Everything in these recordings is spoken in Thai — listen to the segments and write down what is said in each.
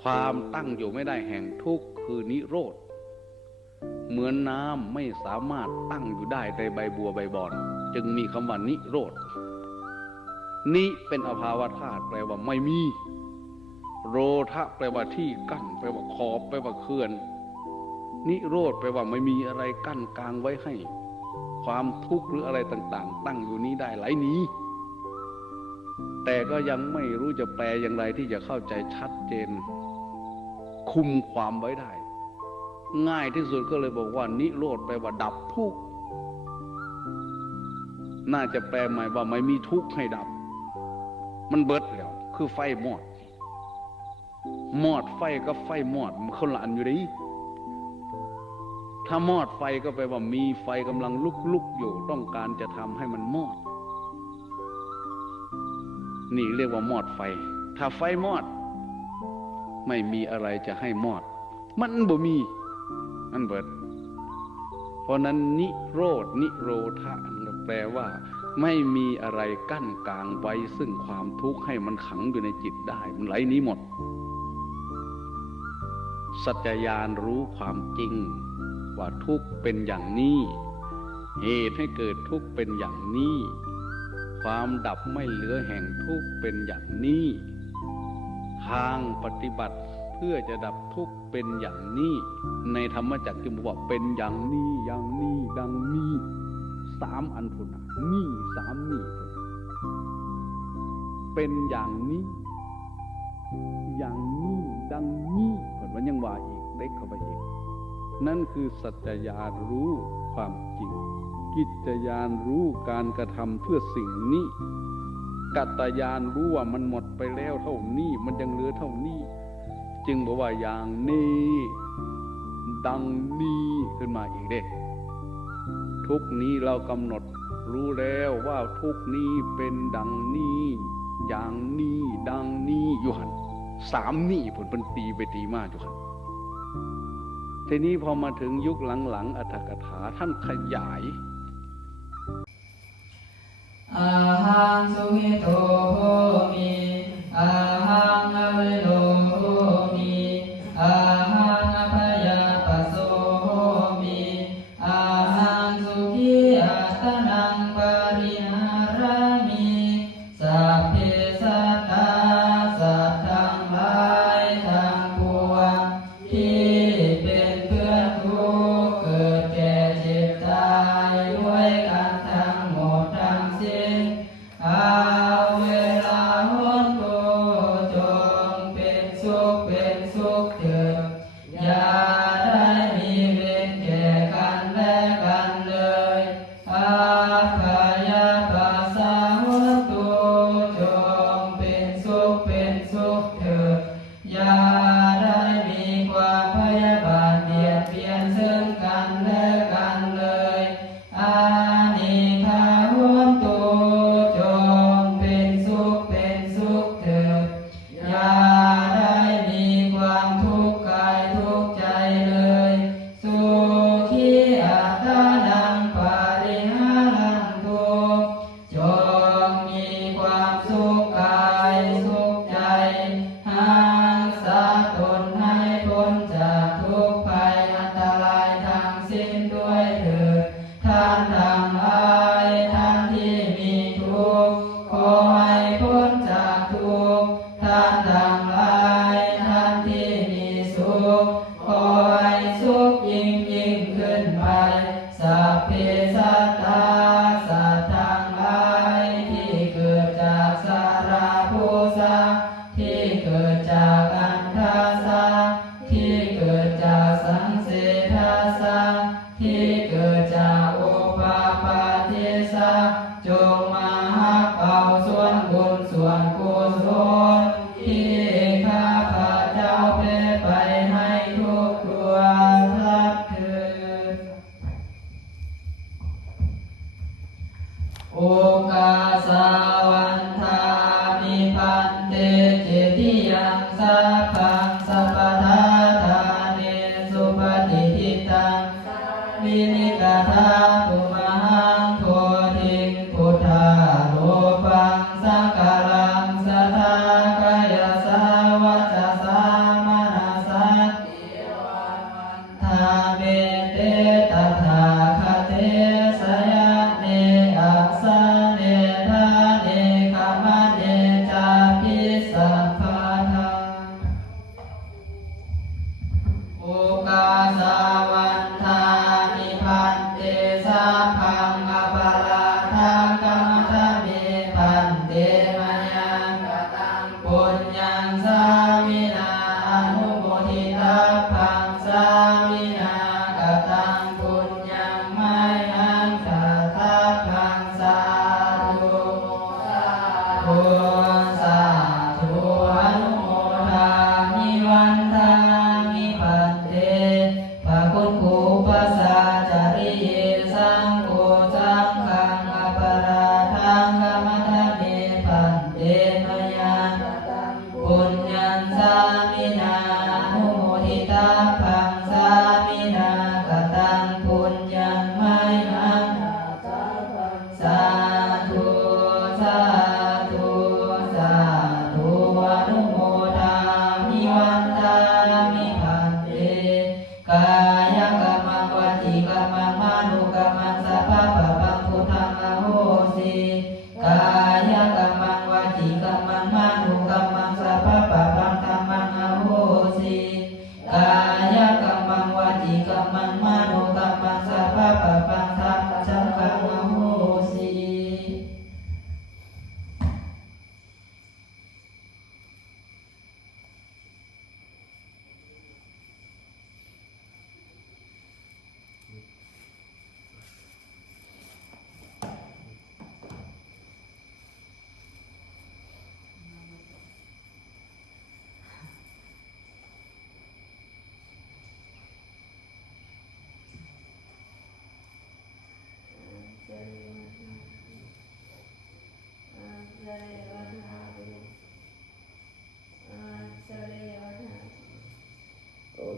ความตั้งอยู่ไม่ได้แห่งทุกข์คือนิโรธเหมือนน้ำไม่สามารถตั้งอยู่ได้ในใบบัวใบบอนจึงมีคำว่านิโรธนิเป็นอภาวธาตุแปลว่าไม่มีโรธะแปลว่าที่กั้นแปลว่าขอบแปลว่าเขื่อนนิโรธแปลว่าไม่มีอะไรกั้นกลางไว้ให้ความทุกข์หรืออะไรต่างๆตั้งอยู่นี้ได้ไหลหนีแต่ก็ยังไม่รู้จะแปลอย่างไรที่จะเข้าใจชัดเจนคุมความไว้ได้ง่ายที่สุดก็เลยบอกว่านิโรธแปลว่าดับทุกข์น่าจะแปลหมายว่าไม่มีทุกข์ให้ดับมันเบิดแล้วคือไฟมอดไฟกับไฟมอดมันคนละอันอยู่ดิถ้ามอดไฟก็แปลว่ามีไฟกำลังลุกอยู่ต้องการจะทำให้มันมอดนี่เรียกว่ามอดไฟถ้าไฟมอดไม่มีอะไรจะให้มอดมันบ่มีมันเบิดเพราะนั้นนิโรธนิโรธะแปลว่าไม่มีอะไรกั้นกลางไว้ซึ่งความทุกข์ให้มันขังอยู่ในจิตได้มันไหลหนีหมดสัจจญาณรู้ความจริงว่าทุกข์เป็นอย่างนี้เหตุให้เกิดทุกข์เป็นอย่างนี้ความดับไม่เหลือแห่งทุกข์เป็นอย่างนี้ทางปฏิบัติเพื่อจะดับทุกข์เป็นอย่างนี้ในธรรมจักรจึงบอกเป็นอย่างนี้อย่างนี้ดังนี้สามอันพุ่นนี่สามนี่พุ่นเป็นอย่างนี้อย่างนี้ดังนี้พุ่นมันยังว่าอีกเล็กเข้าไปอีกนั่นคือสัจจญาณรู้ความจริงกิจญาณรู้การกระทำเพื่อสิ่งนี้กัตตญาณรู้ว่ามันหมดไปแล้วเท่านี้มันยังเหลือเท่านี้จึงบอกว่าอย่างนี้ดังนี้ขึ้นมาอีกเด้ทุกนี้เรากำหนดรู้แล้วว่าทุกนี้เป็นดังนี้อย่างนี้ดังนี้อยู่หันสามนี้ผลเป็นตีไปตีมาอยู่หันทีนี้พอมาถึงยุคหลังๆอรรถกถาท่านขยายอาหังสุขิโตโหมิอาหังอริโลโหมิอาหังอภยาปัสโสโหมิอาหังสุขีอัตตนังปริหารามิสัพเพสัตตาสัตว์ทั้งหลายทั้งปวงที่เป็นเพื่อนทุกข์เกิดแก่เจ็บตายด้วยกันทั้งหมดทั้งสิ้นเอาเวลาพ้นทุกข์จงเป็นสุขเถิดอย่าได้มีเวรแก่กันและกันเลยอาภัยปัสสาวตุจงเป็นสุขเถิดอย่าได้มีความพยาบาทเบียดเบียนซึ่งกันและกันเลยอานิฆาโหตุจงเป็นสุขเถิดอย่าได้มีความทุกข์กายทุกข์ใจเลยสุขีอัตตานังปาริหารันตุจงมีความสุขกายสุขใจรักษาตนให้พ้นจากทุกข์ภัยอันตรายทั้งสิ้นด้วยเถิดท่านทั้งหลายท่านที่มีทุกข์ขอให้พ้นจากทุกข์ท่านทั้งหลายท่านที่มีสุขขอให้สุขยิ่งขึ้นไปสัพเพสัตตาสัตว์ทั้งหลายที่เกิดจากสาราภูสาที่เกิดจากอันทาสาที่เกิดจากสังเสทาสาที่เกิดจากโอปาปาทิสาจงมาหักเอาส่วนบุญส่วนกุศลที่ข้าพเจ้าแผ่ไปให้ทุกดวงรับเถิดโอกาสาวันทามิพันเตเจติยังสัพพังสัพพทาทาเนสุปฏิทิตังวินิกาธาตุมหังโพธิพุทธาโลปังสังฆารังสัทธากายสาวัจจสามา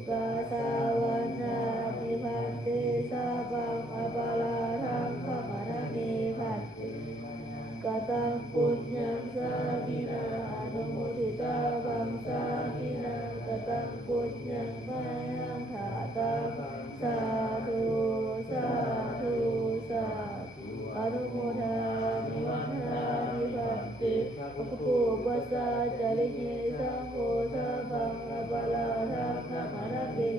กาสาวันนานิพันติสาบังอปาลาทังขมารณีพันติกตังปุญญังสามินาอนุโมทิตาบังสามินากตังปุญญังไมหังหาตังสาธุสาธุสาธุอนุโมทามิวันทานิพันติภคุปัสสะจาริเยสังโฆสัพพังอปาลาทังขมารณี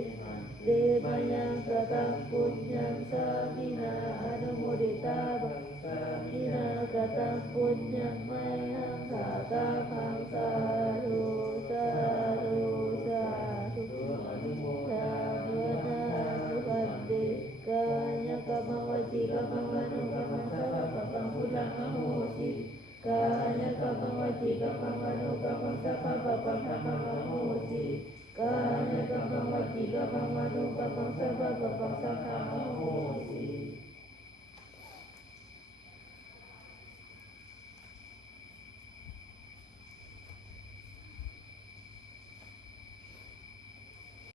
เดมยังกตังปุญญังสามินาอนุโมทิตาบังสามินากตังปุญญังไมหังสาตาพังสาธุสาธุสาธุอนุโมทามิวนาสุขันติกายกรรมวจีกรรมมโนกรรมสัพพะปังพุทธังอโหสิกายกรรมวจีกรรมมโนกรรมสัพพะปังธรรมังอโหสิกายกรรมวจีกรรมมโนกรรมสัพพะปังสังฆังอ